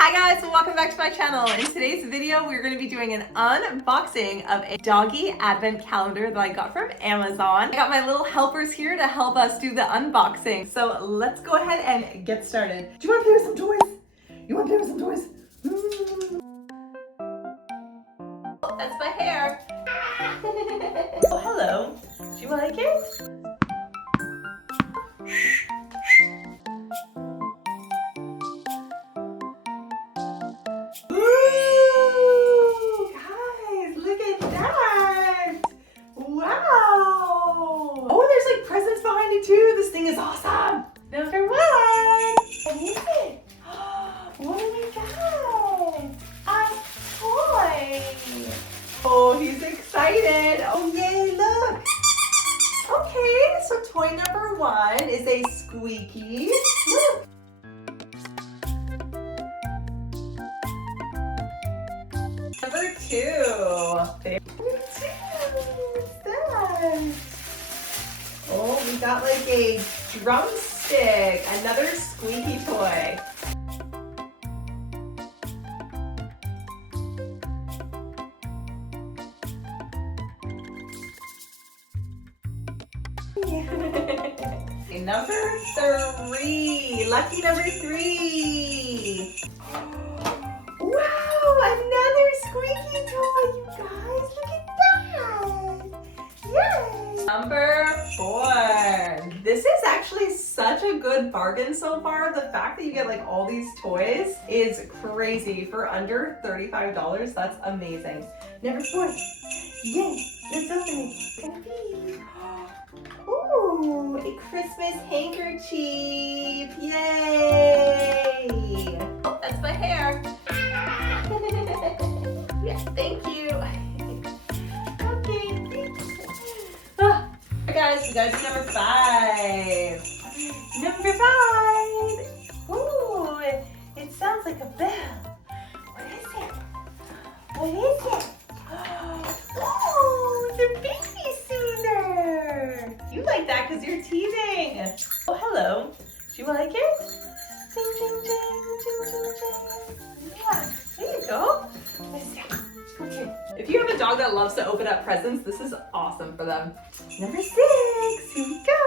Hi guys, welcome back to my channel. In today's video, we're going to be doing an unboxing of a doggy advent calendar that I got from Amazon. I got my little helpers here to help us do the unboxing. So let's go ahead and get started. Do you want to play with some toys? You want to play with some toys? Oh, that's my hair. Oh, hello. Do you like it? Ooh, guys, look at that. Wow. Oh, there's like presents behind it too. This thing is awesome. Number one. What is it? What do we got? A toy. Oh, he's excited. Oh, yay, look. Okay, so toy number one is a squeaky. Look. Number two. What's that? Oh, we got like a drumstick. Another squeaky toy. Okay, number three. Lucky number three. Wow, another squeaky toy, you guys. Look at that. Yay. Number four. This is actually such a good bargain so far. The fact that you get like all these toys is crazy. For under $35, that's amazing. Number four. Yay, let's open it. It's gonna be... Ooh, a Christmas handkerchief. Yay. Oh, that's my hair. Yes, thank you. Okay, thanks. Oh, guys, we got to number five. Number five. Ooh, it sounds like a bell. What is it? What is it? Oh, it's a baby soother. You like that because you're teething. Oh, hello. Do you like it? Ding, ding, ding, ding, ding, ding. Yeah, there you go. Okay. If you have a dog that loves to open up presents, this is awesome for them. Number six, here we go.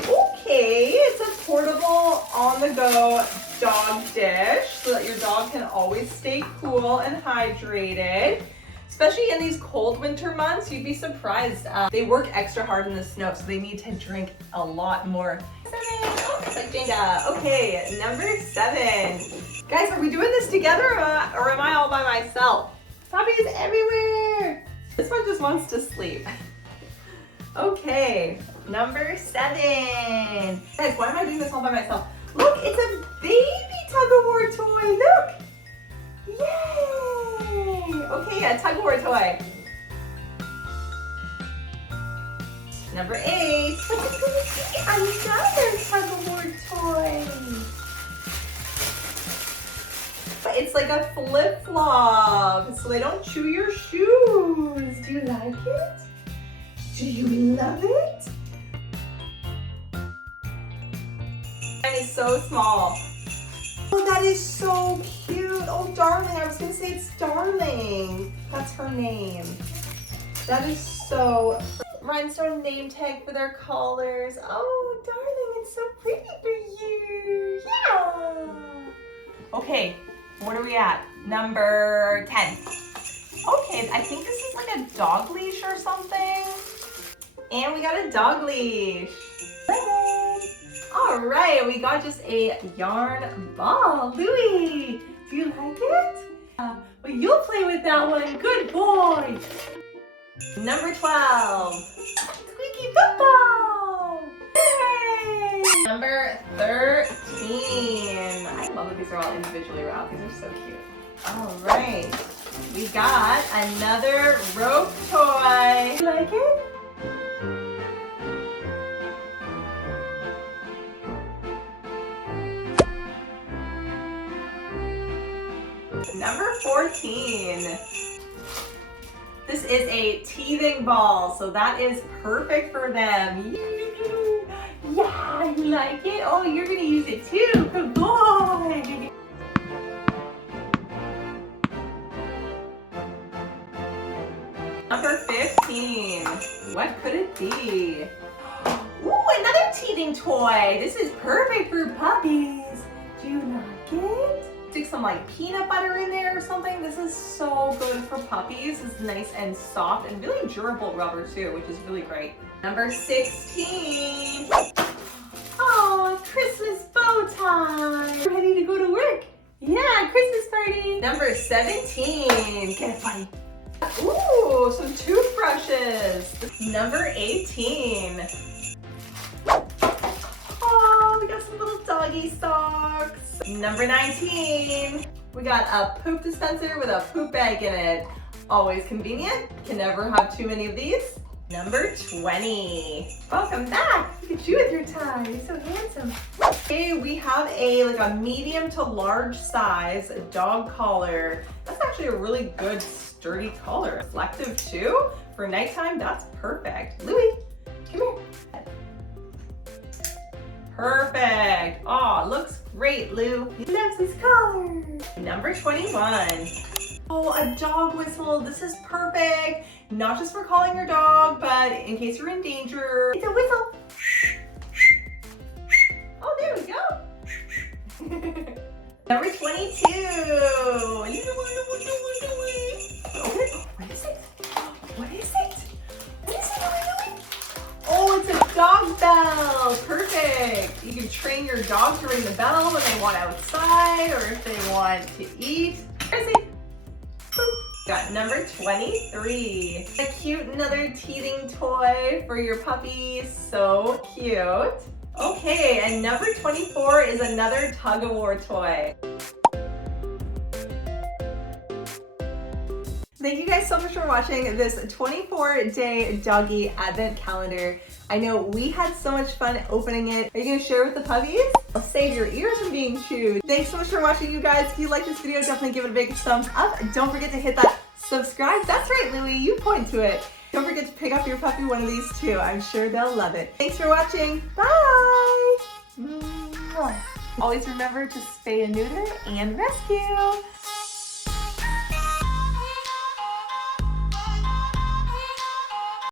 Okay, it's a portable on-the-go dog dish so that your dog can always stay cool and hydrated. Especially in these cold winter months, you'd be surprised. They work extra hard in the snow, so they need to drink a lot more. Oh, it's like Jenga. Okay, number seven. Guys, are we doing this together or am I all by myself? Puppies everywhere. This one just wants to sleep. Okay, number seven. Guys, why am I doing this all by myself? Look, it's a baby tug-of-war toy. Look. Yay! Okay, a tug-of-war toy. Number eight. What's it gonna be? Another tug-of-war toy. It's like a flip-flop, so they don't chew your shoes. Do you like it? Do you love it? And it's so small. Oh, that is so cute. Oh, Darling. I was gonna say it's Darling. That's her name. That is so... Rhinestone name tag for their collars. Oh, Darling, it's so pretty for you. Yeah. Okay, what are we at? Number 10. Okay, I think this is like a dog leash or something. And we got a dog leash. All right, we got just a yarn ball. Louie, do you like it? Well, you'll play with that one. Good boy. Number 12. Squeaky football. Yay! Number 13. I love that these are all individually wrapped. These are so cute. All right, we got another rope toy. You like it? Number 14. This is a teething ball, so that is perfect for them. Yeah, you like it? Oh, you're gonna use it too. Good boy. it be? Ooh, another teething toy. This is perfect for puppies. Do you like it? Stick some like peanut butter in there or something. This is so good for puppies. It's nice and soft and really durable rubber too, which is really great. Number 16. Oh, Christmas bow tie. Ready to go to work? Yeah, Christmas party. Number 17. Get it, buddy. Ooh, some toothbrushes. Number 18. Oh, we got some little doggy socks. Number 19. We got a poop dispenser with a poop bag in it. Always convenient. Can never have too many of these. Number 20. Welcome back. Look at you with your tie. You're so handsome. Okay, we have a medium to large size dog collar. That's actually a really good sturdy collar. Reflective too. For nighttime, that's perfect. Louie, come here. Perfect. Oh, looks great, Lou. He loves his collar. Number 21. Oh, a dog whistle. This is perfect. Not just for calling your dog, but in case you're in danger. It's a whistle. Oh, there we go. Number 22. Okay. What is it? What is it? What is it? Oh, it's a dog bell. Perfect. You can train your dog to ring the bell when they want outside or if they want to eat. Where is it? Got number 23. A cute another teething toy for your puppy. So cute. Okay, and number 24 is another tug-of-war toy. Thank you guys so much for watching this 24-day doggy advent calendar. I know we had so much fun opening it. Are you gonna share with the puppies? I'll save your ears from being chewed. Thanks so much for watching, you guys. If you like this video, definitely give it a big thumbs up. Don't forget to hit that subscribe. That's right, Louie, you point to it. Don't forget to pick up your puppy one of these too. I'm sure they'll love it. Thanks for watching. Bye. Always remember to spay and neuter and rescue.